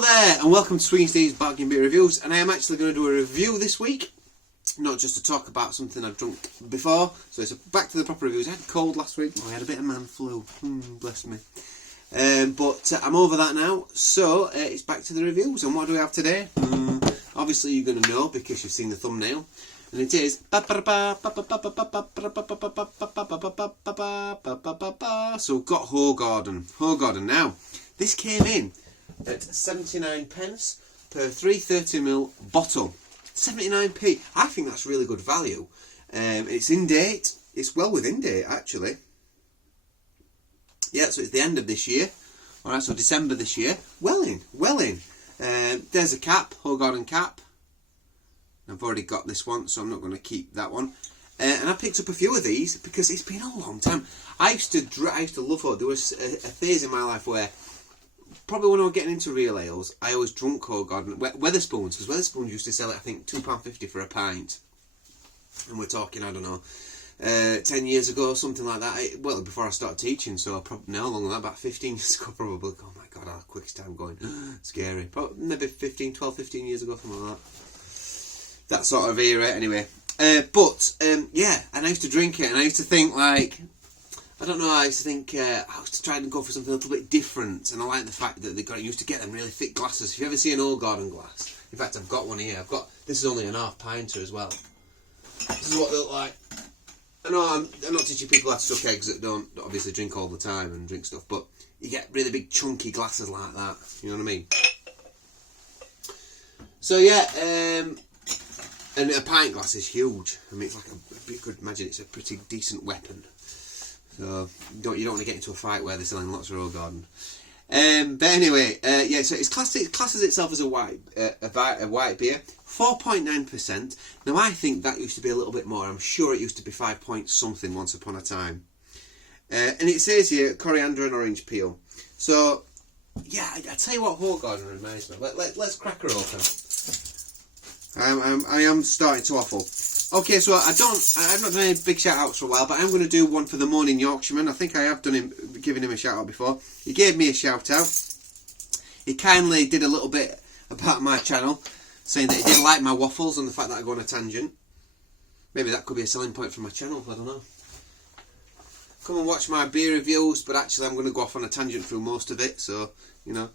Hello there and welcome to Sweden Steve's Bargain Beer Reviews, and I am actually going to do a review this week, not just to talk about something I've drunk before, so it's back to the proper reviews. I had a cold last week, I had a bit of man flu, bless me, but I'm over that now, so it's back to the reviews. And what do we have today? Obviously you're going to know because you've seen the thumbnail, and it is so we've got Hoegaarden. Now this came in at 79 pence per 330ml bottle. 79p. I think that's really good value. It's in date. It's well within date actually. Yeah, so it's the end of this year. Alright, so December this year. Well in. There's a cap, Hoegaarden cap. I've already got this one, so I'm not going to keep that one. And I picked up a few of these because it's been a long time. I used to love Hoegaarden. There was a phase in my life where, probably when I was getting into real ales, I always drunk Hoegaarden. Wetherspoons, because Wetherspoons used to sell it, I think, £2.50 for a pint. And we're talking, I don't know, 10 years ago, something like that. Well, before I started teaching, so probably no longer than that, about 15 years ago probably. Oh my god, how quick is time going. Scary. Probably maybe 12, 15 years ago, something like that. That sort of era, anyway. Yeah, and I used to drink it, and I used to think, like, I don't know, I used to think, I used to try and go for something a little bit different, and I like the fact that they used to get them really thick glasses. If you ever see an Hoegaarden glass, in fact I've got one here, this is only an half pinter as well. This is what they look like. I know I'm not teaching people how to suck eggs that don't obviously drink all the time and drink stuff, but you get really big chunky glasses like that, you know what I mean? So yeah, and a pint glass is huge. I mean, it's like you could imagine it's a pretty decent weapon. So you don't want to get into a fight where they're selling lots of Hoegaarden. But anyway, yeah. So it classes itself as a white beer, 4.9%. Now I think that used to be a little bit more. I'm sure it used to be 5 point something once upon a time. And it says here coriander and orange peel. So yeah, I tell you what Hoegaarden reminds me of. Let's crack her open. I am starting to waffle. Okay, so I've not done any big shout outs for a while, but I'm going to do one for the Morning Yorkshireman. I think I have given him a shout out before. He gave me a shout out. He kindly did a little bit about my channel, saying that he didn't like my waffles and the fact that I go on a tangent. Maybe that could be a selling point for my channel, I don't know. Come and watch my beer reviews, but actually I'm going to go off on a tangent through most of it, so, you know,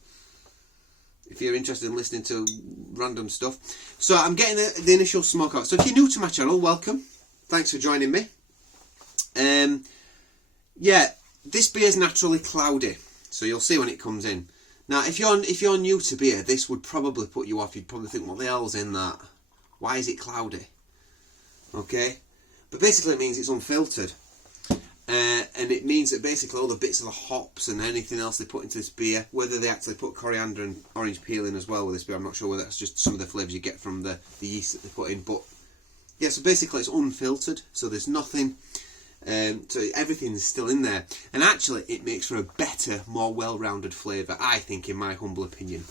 if you're interested in listening to random stuff. So I'm getting the initial smoke out. So if you're new to my channel, welcome. Thanks for joining me. Yeah, this beer is naturally cloudy, so you'll see when it comes in. Now, if you're new to beer, this would probably put you off. You'd probably think, what the hell's in that? Why is it cloudy? Okay, but basically it means it's unfiltered. And it means that basically all the bits of the hops and anything else they put into this beer, whether they actually put coriander and orange peel in as well with this beer, I'm not sure whether that's just some of the flavours you get from the yeast that they put in. But yeah, so basically it's unfiltered, so there's nothing, so everything's still in there. And actually it makes for a better, more well-rounded flavour, I think, in my humble opinion.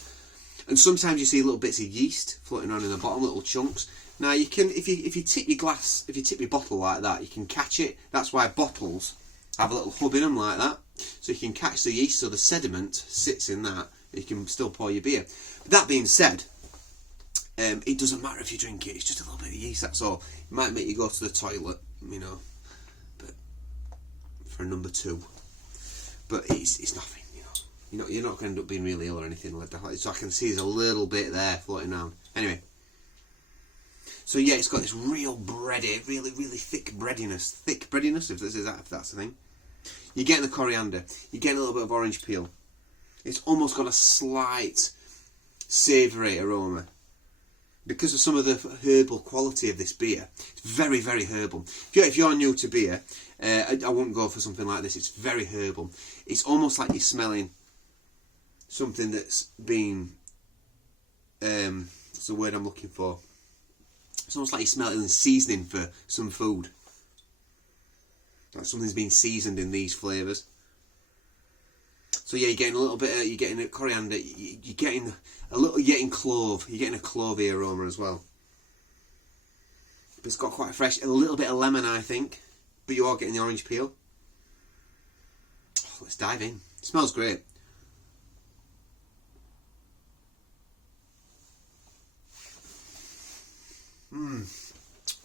And sometimes you see little bits of yeast floating around in the bottom, little chunks. Now you can, if you tip your glass, if you tip your bottle like that, you can catch it. That's why bottles have a little hub in them like that, so you can catch the yeast, so the sediment sits in that, and you can still pour your beer. But that being said, it doesn't matter if you drink it, it's just a little bit of yeast, that's all. It might make you go to the toilet, you know, but for number 2. But it's nothing, you know. You're not going to end up being really ill or anything like that. So I can see there's a little bit there floating around. Anyway. So yeah, it's got this real bready, really thick breadiness. Thick breadiness, if that's the thing. You're getting the coriander. You're getting a little bit of orange peel. It's almost got a slight savoury aroma. Because of some of the herbal quality of this beer. It's very herbal. If you're new to beer, I wouldn't go for something like this. It's very herbal. It's almost like you're smelling something that's been... what's the word I'm looking for? It's almost like you're smelling seasoning for some food. Like something's been seasoned in these flavours. So yeah, you're getting a little bit. You're getting a coriander. You're getting a little. You're getting clove. You're getting a clovey aroma as well. But it's got quite fresh. A little bit of lemon, I think. But you are getting the orange peel. Oh, let's dive in. It smells great.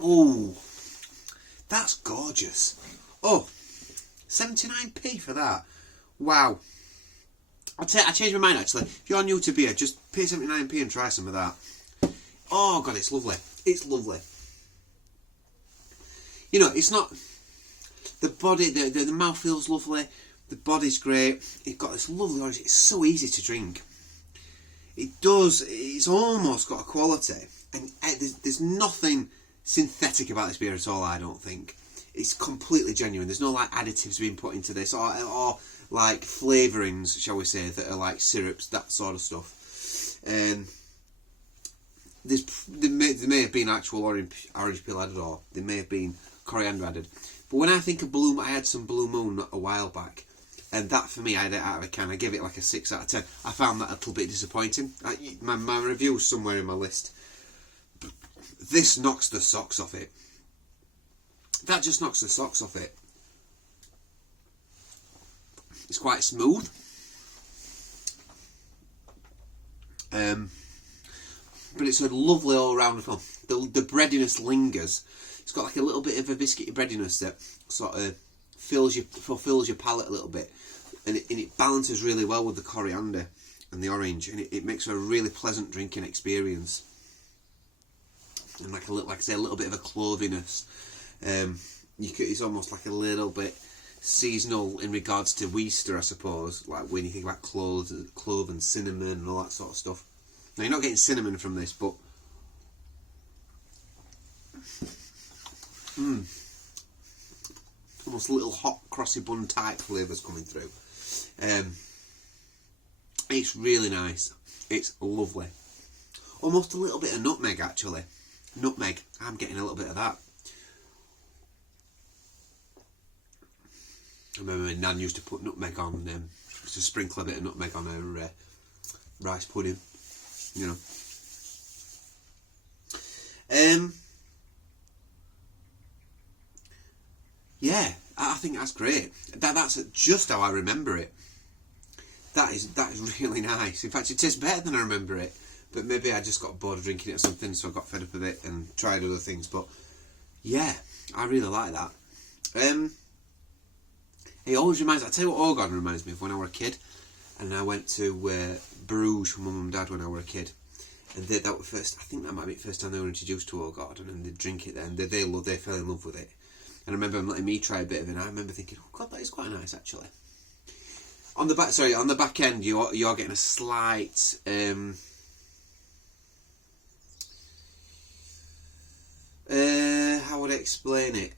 Oh, that's gorgeous. Oh, 79p for that. Wow. I changed my mind actually. If you're new to beer, just pay 79p and try some of that. Oh God, it's lovely. It's lovely. You know, it's not the body. The mouth feels lovely. The body's great. It's got this lovely orange. It's so easy to drink. It does. It's almost got a quality, and there's nothing synthetic about this beer at all. I don't think it's completely genuine. There's no like additives being put into this, or like flavourings, shall we say, that are like syrups, that sort of stuff. There may have been actual orange peel added, or there may have been coriander added. But when I think of I had some Blue Moon a while back, and that for me, I give it like a 6 out of 10. I found that a little bit disappointing. My review's somewhere in my list. This knocks the socks off it. That just knocks the socks off it. It's quite smooth. But it's a lovely all-round film. The breadiness lingers. It's got like a little bit of a biscuity breadiness that sort of fulfills your palate a little bit, and it balances really well with the coriander and the orange, and it makes for a really pleasant drinking experience. And like I say, a little bit of a cloviness. It's almost like a little bit seasonal in regards to Easter, I suppose. Like when you think about clove and cinnamon and all that sort of stuff. Now you're not getting cinnamon from this, but almost little hot crossy bun type flavours coming through. It's really nice. It's lovely. Almost a little bit of nutmeg actually. Nutmeg. I'm getting a little bit of that. I remember my Nan used to put nutmeg on, to sprinkle a bit of nutmeg on her rice pudding, you know. Yeah, I think that's great. That's just how I remember it. That is really nice. In fact, it tastes better than I remember it. But maybe I just got bored of drinking it or something, so I got fed up of it and tried other things. But yeah, I really like that. It always reminds. I tell you what, Hoegaarden reminds me of when I was a kid, and I went to Bruges with Mum and Dad when I was a kid, and that was first. I think that might be the first time they were introduced to Hoegaarden, and they drink it there, and they fell in love with it. And I remember them letting me try a bit of it, and I remember thinking, oh God, that is quite nice actually. On the back end, you are getting a slight. How would I explain it?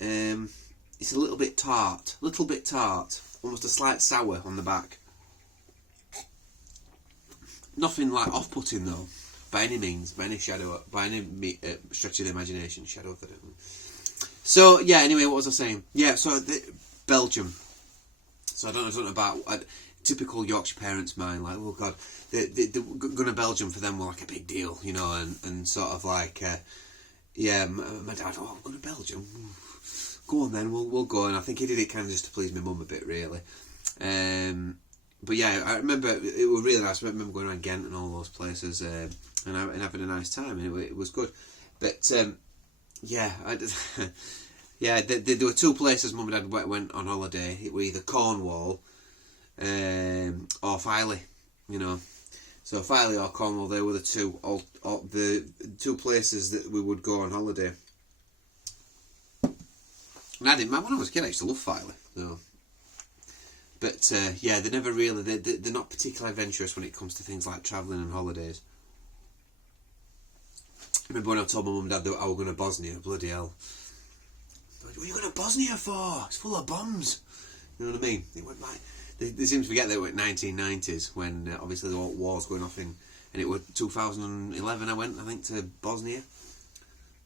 It's a little bit tart, almost a slight sour on the back. Nothing like off-putting though, by any means, by any stretch of the imagination, shadow of the devil. So yeah, anyway, what was I saying? Yeah, so Belgium. So I don't know about typical Yorkshire parents' mind, like, oh God, going to Belgium for them were like a big deal, you know, and sort of like, yeah, my dad, oh, I'm going to Belgium. Go on then, we'll go. And I think he did it kind of just to please my mum a bit, really. But yeah, I remember it was really nice. I remember going around Ghent and all those places, and having a nice time, and it was good. But yeah, yeah, there were two places Mum and Dad went on holiday. It were either Cornwall or Filey, you know. So Filey or Cornwall, they were the two places that we would go on holiday. And I didn't mind when I was a kid. I used to love Filey, so. But yeah, they're never really. They're not particularly adventurous when it comes to things like travelling and holidays. I remember when I told my mum and dad that I was going to Bosnia. Bloody hell! What are you going to Bosnia for? It's full of bombs. You know what I mean? It went like they seem to forget that it was 1990s when obviously the war's going off and it was 2011. I went, I think, to Bosnia,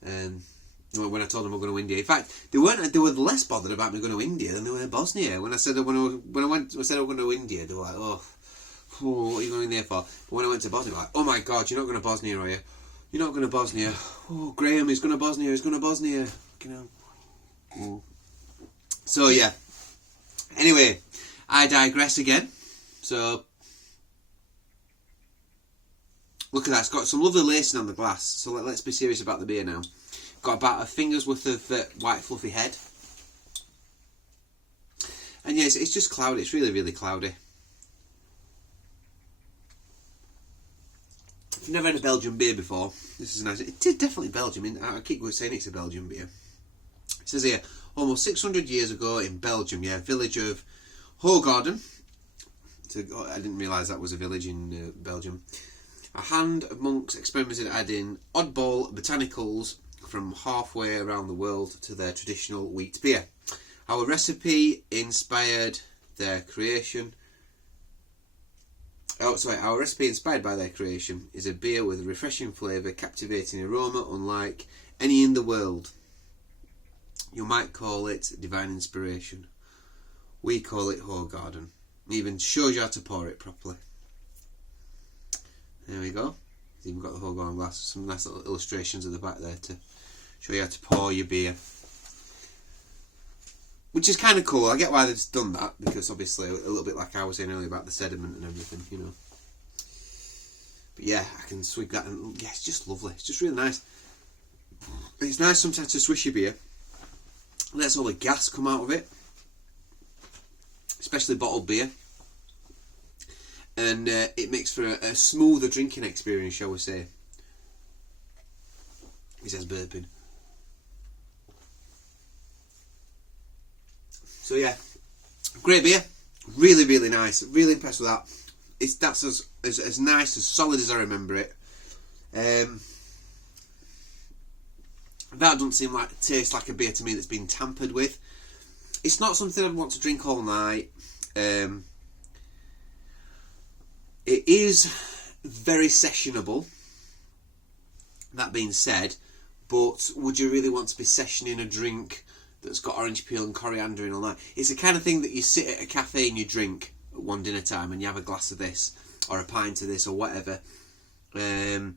and when I told them I was going to India. In fact, they were less bothered about me going to India than they were Bosnia. When I said I was going to India, they were like, oh, what are you going there for? But when I went to Bosnia, like, oh my God, you're not going to Bosnia, are you? You're not going to Bosnia. Oh, Graham, he's going to Bosnia. He's going to Bosnia. You know. Mm. So yeah. Anyway, I digress again. So look at that. It's got some lovely lacing on the glass. So let's be serious about the beer now. Got about a finger's worth of white fluffy head. And yes, it's just cloudy. It's really, really cloudy. If you've never had a Belgian beer before, this is nice. It is definitely Belgian. I keep saying it's a Belgian beer. It says here, almost 600 years ago in Belgium, village of Hoegaarden. I didn't realise that was a village in Belgium. A hand of monks experimented adding oddball botanicals from halfway around the world to their traditional wheat beer. Our recipe inspired by their creation is a beer with a refreshing flavour, captivating aroma, unlike any in the world. You might call it divine inspiration. We call it Hoegaarden. Even shows you how to pour it properly. There we go. It's even got the Hoegaarden glass. Some nice little illustrations at the back there to show you how to pour your beer. Which is kind of cool. I get why they've done that, because obviously a little bit like I was saying earlier about the sediment and everything, you know. But yeah, I can swig that, and yeah, it's just lovely. It's just really nice. It's nice sometimes to swish your beer. Lets all the gas come out of it, especially bottled beer, and it makes for a smoother drinking experience, shall we say. He says burping. So yeah, great beer, really, really nice. Really impressed with that. That's as nice, as solid as I remember it. That doesn't seem like taste like a beer to me that's been tampered with. It's not something I'd want to drink all night. It is very sessionable. That being said, but would you really want to be sessioning a drink that's got orange peel and coriander in all night? It's the kind of thing that you sit at a cafe and you drink at one dinner time and you have a glass of this or a pint of this or whatever. You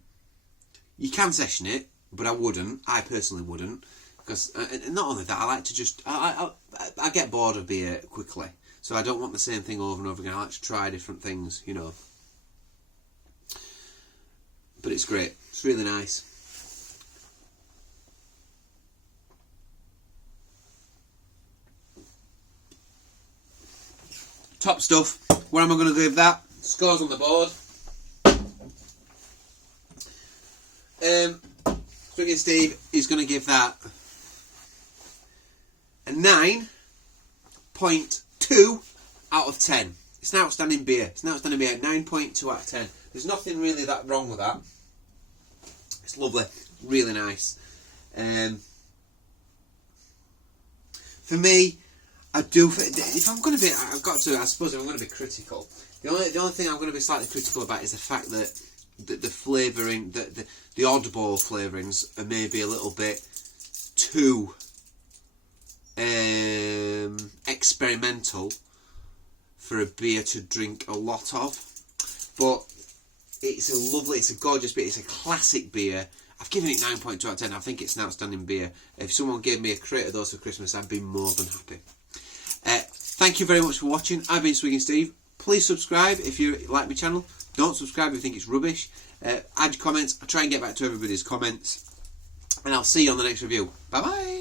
can session it, but I wouldn't. I personally wouldn't, because not only that, I like to just I get bored of beer quickly, so I don't want the same thing over and over again. I like to try different things, you know. But it's great. It's really nice. Top stuff. Where am I going to give that? Scores on the board. Friggin' Steve is going to give that a 9.2 out of 10. It's an outstanding beer. It's an outstanding beer. 9.2 out of 10. There's nothing really that wrong with that. It's lovely. Really nice. For me, I do. If I'm going to be, I've got to. I suppose if I'm going to be critical, the only thing I'm going to be slightly critical about is the fact that the flavouring, the oddball flavourings are maybe a little bit too experimental for a beer to drink a lot of. But it's a gorgeous beer. It's a classic beer. I've given it 9.2 out of 10. I think it's an outstanding beer. If someone gave me a crate of those for Christmas, I'd be more than happy. Thank you very much for watching. I've been Swigging Steve. Please subscribe if you like my channel. Don't subscribe if you think it's rubbish. Add your comments. I try and get back to everybody's comments. And I'll see you on the next review. Bye bye.